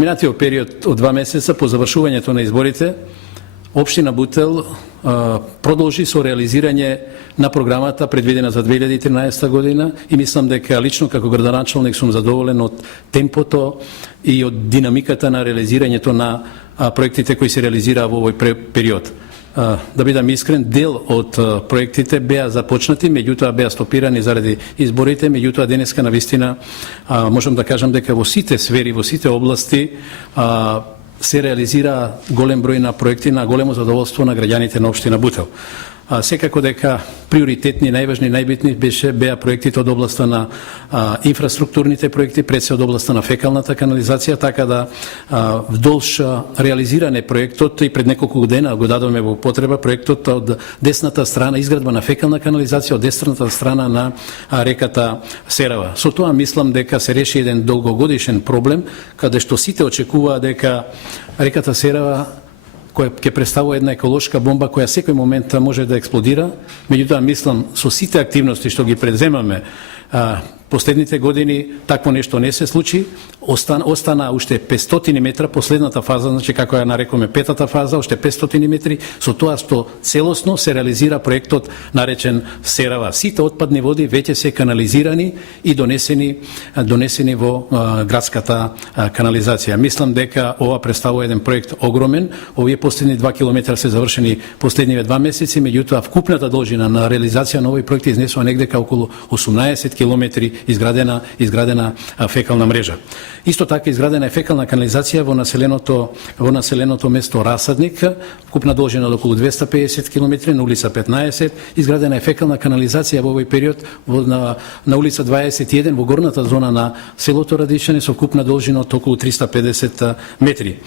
Минатиот период од 2 месеца по завршувањето на изборите, Општина Бутел продолжи со реализирање на програмата предвидена за 2013 година и мислам дека лично како градоначалник сум задоволен од темпото и од динамиката на реализирањето на проектите кои се реализираа во овој период. Да бидам искрен, дел од проектите беа започнати, меѓутоа беа стопирани заради изборите, меѓутоа денеска навистина можам да кажам дека во сите сфери, во сите области се реализира голем број на проекти на големо задоволство на граѓаните на Општина Бутел. Секако дека приоритетни, најважни, најбитни беа проектите од областа на инфраструктурните проекти, пред се од областа на фекалната канализација, така да вдолж реализиране проектот и пред неколку дена го дадоме во потреба проектот од десната страна, изградба на фекална канализација од десната страна на реката Серава. Со тоа мислам дека се реши еден долгогодишен проблем, каде што сите очекуваа дека реката Серава која ќе представува една еколошка бомба која секој момент може да експлодира, меѓутоа мислам со сите активности што ги предземаме последните години такво нешто не се случи, остана уште 500 метра последната фаза, значи како ја нарекуваме петата фаза, уште 500 метри, со тоа што целосно се реализира проектот наречен Серава. Сите отпадни води веќе се канализирани и донесени во градската канализација. Мислам дека ова представува еден проект огромен. Овие последни 2 километра се завршени последниве 2 месеци, меѓутоа вкупната должина на реализација на овој проект изнесува негде околу 18 километри изградена фекална мрежа. Исто така изградена е фекална канализација во населеното место Расадник, вкупна должина од околу 250 км на улица 15, изградена е фекална канализација во овој период на улица 21 во горната зона на селото Радишани со вкупна должина од околу 350 метри.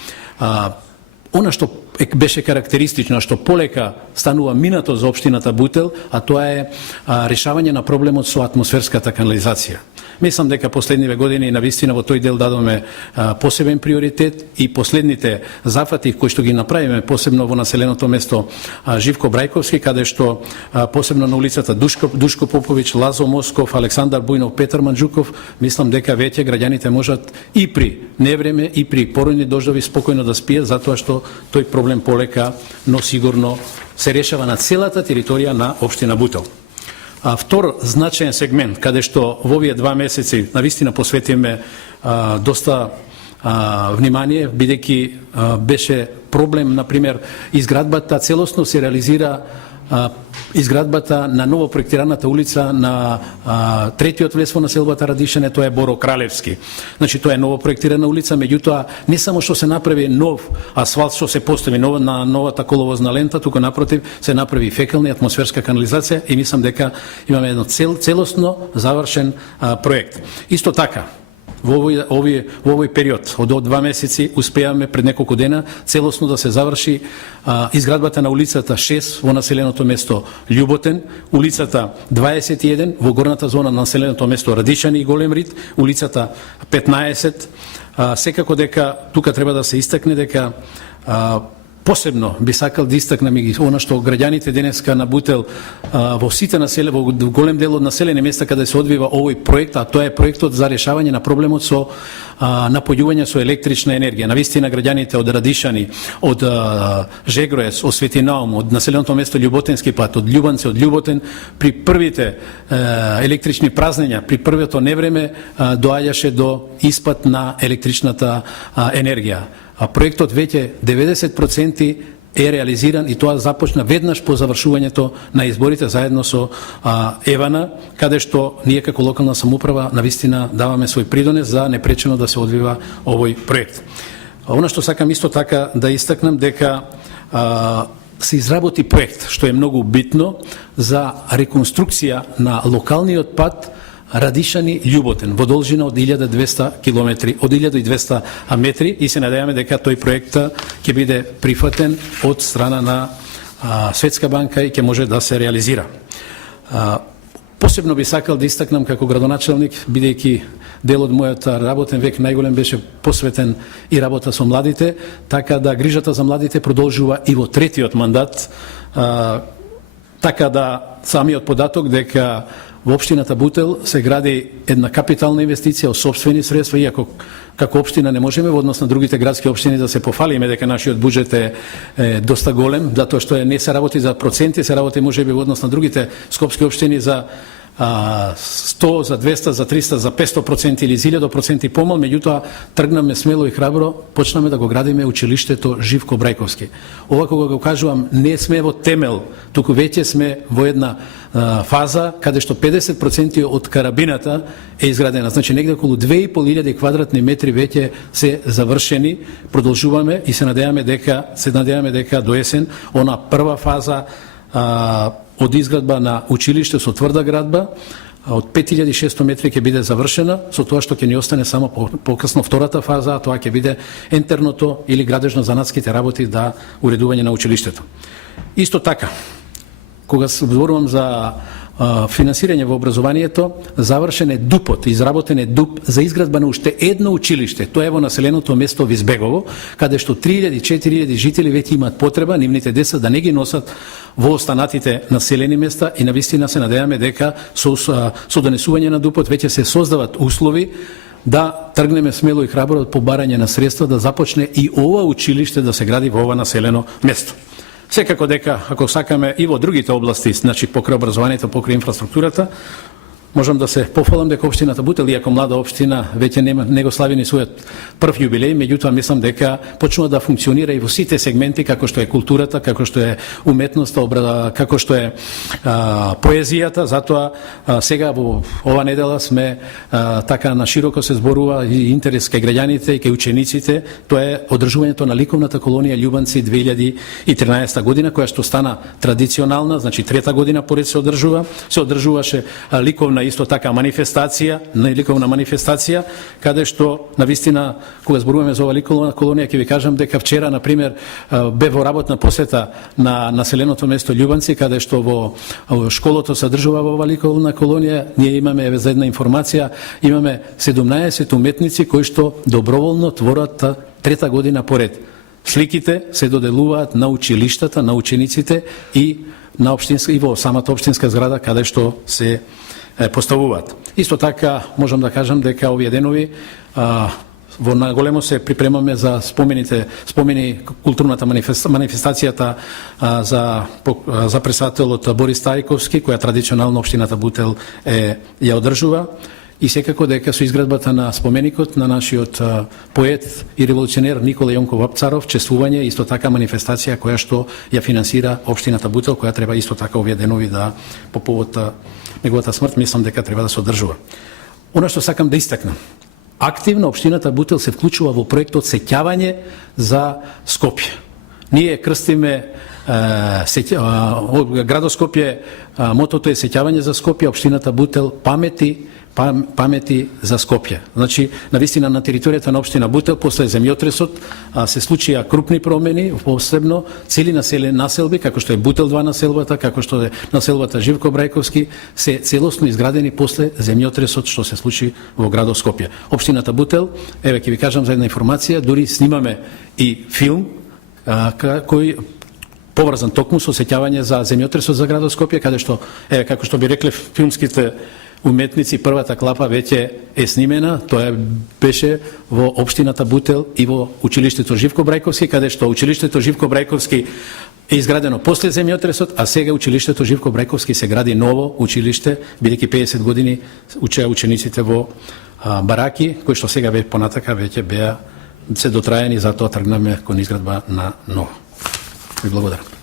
Она што беше карактеристично, што полека станува минато за општината Бутел, а тоа е решавање на проблемот со атмосферската канализација. Мислам дека последниве години навистина во тој дел дадоме посебен приоритет и последните зафати кои што ги направиме посебно во населеното место Живко Брајковски, каде што посебно на улицата Душко Поповиќ, Лазо Москов, Александар Бујнов, Петар Манџуков, мислам дека веќе граѓаните можат и при невреме и при поројни дождови спокојно да спијат, затоа што тој проблем полека, но сигурно се решава на целата територија на општина Бутел. Втор значаен сегмент, каде што во овие 2 месеци навистина посветиме доста внимание, бидејќи беше проблем, например, изградбата, целосно се реализира изградбата на ново проектираната улица на третиот влез во населбата Радишане, тоа е Боро Кралевски. Значи, тоа е ново проектирана улица, меѓутоа не само што се направи нов асфалт, што се постави на новата коловозна лента, туку напротив се направи фекална и атмосферска канализација и мислам дека имаме едно целосно завршен проект. Исто така, во овој период од 2 месеци успеавме пред неколку дена целосно да се заврши изградбата на улицата 6 во населеното место Љуботен, улицата 21 во горната зона на населеното место Радишани и Голем Рид, улицата 15. Секако дека тука треба да се истакне дека посебно би сакал да истакнам и она што граѓаните денеска на Бутел во сите во голем дел од населени места каде се одвива овој проект, а тоа е проектот за решавање на проблемот со напојување со електрична енергија. Навистина граѓаните од Радишани, од Жегроес, од Светинаум, од населеното место Љуботенски пат, од Љубанци, од Љуботен, при првите електрични празнења, при првото невреме доаѓаше до испад на електричната енергија. Проектот веќе 90% е реализиран и тоа започна веднаш по завршувањето на изборите заедно со Евана, каде што ние како локална самоуправа навистина даваме свој придонес за непречено да се одвива овој проект. Она што сакам исто така да истакнам дека се изработи проект, што е многу битно, за реконструкција на локалниот пат Радишани Љуботен во должина од 1200 километри, од 1200 метри и се надеваме дека тој проект ќе биде прифатен од страна на Светска банка и ќе може да се реализира. Посебно би сакал да истакнам како градоначалник, бидејќи дел од мојот работен век најголем беше посветен и работа со младите, така да грижата за младите продолжува и во третиот мандат, така да самиот податок дека во општината Бутел се гради една капитална инвестиција од собствени средства, иако како општина не можеме во однос на другите градски општини да се пофалиме дека нашиот буџет е доста голем, затоа што не се работи за проценти, се работи можеби во однос на другите скопски општини за 100, за 200, за 300, за 500% или 1000% помал, меѓутоа тргнаме смело и храбро, почнаме да го градиме училиштето Живко Брајковски. Ова кога го кажувам, не сме во темел, туку веќе сме во една фаза каде што 50% од карабината е изградена. Значи негде околу 2500 квадратни метри веќе се завршени, продолжуваме и се надеваме дека до есен она прва фаза од изградба на училиште со тврда градба од 5600 метри ќе биде завршена, со тоа што ќе ни остане само покасно втората фаза, а тоа ќе биде ентерното или градежно-занатските работи да уредување на училиштето. Исто така, кога зборувам за финансирање во образованието, завршен е ДУПот, изработен е ДУП за изградба на уште едно училиште. Тоа е во населеното место Визбегово, каде што 3000-4000 жители веќе имаат потреба нивните деца да не ги носат во останатите населени места и навистина се надеваме дека со донесување на ДУПот веќе се создават услови да тргнеме смело и храбро од побарање на средства да започне и ова училиште да се гради во ова населено место. Секако дека, ако сакаме и во другите области, значи покрај образованието, покрај инфраструктурата, можам да се пофалам дека општината Бутел, иако млада општина, веќе не го слави ни својот прв јубилеј, меѓутоа мислам дека почнува да функционира и во сите сегменти, како што е културата, како што е уметноста, како што е поезијата, затоа сега во ова недела сме така на широко се зборува и интерес кај граѓаните и кај учениците, тоа е одржувањето на ликовната колонија Љубанци 2013 година, која што стана традиционална, значи трета година поред се одржуваше ликовна исто така манифестација, каде што навистина кога зборуваме за ова ликовна колонија ќе ви кажам дека вчера на пример бе во работна посета на населеното место Љубанци, каде што во школото се одржува во ова ликовна колонија, ние имаме за една информација, имаме 17 уметници кои што доброволно творат трета година поред. Сликите се доделуваат на училиштата, на учениците и на општинска и во самата општинска зграда каде што се поставуваат. Исто така можам да кажам дека овие денови во наголемо се припремаме за спомени културната манифестацијата за председателот Борис Тајковски, која традиционално општината Бутел ја одржува. И секако дека со изградбата на споменикот на нашиот поет и револуционер Никола Јонков Вапцаров, чествување, исто така манифестација која што ја финансира општината Бутел, која треба исто така овие денови да по повод неговата смрт, мислам дека треба да се одржува. Она што сакам да истакнам, активно општината Бутел се вклучува во проектот Сеќавање за Скопје. Ние крстиме градот Скопје, мотото е Сеќавање за Скопје, општината Бутел памети за Скопје. Значи, навистина на територијата на општина Бутел после земјотресот се случија крупни промени, посебно цели населби, како што е Бутел 2 населбата, како што е населбата Живко Брајковски, се целосно изградени после земјотресот што се случи во градот Скопје. Општината Бутел, еве ќе ви кажам за една информација, дури снимаме и филм кој поврзан токму со сеќавање за земјотресот за градот Скопје, каде што, како што би рекле филмските уметници, првата клапа веќе е снимена, тоа беше во општината Бутел и во училиштето Живко Брајковски, каде што училиштето Живко Брајковски е изградено после земјотресот, а сега училиштето Живко Брајковски се гради ново училиште, бидејќи 50 години учеа учениците во бараки, кои што сега понатака веќе беа се дотраени, затоа тргнаме кон изградба на ново. Ви благодарам.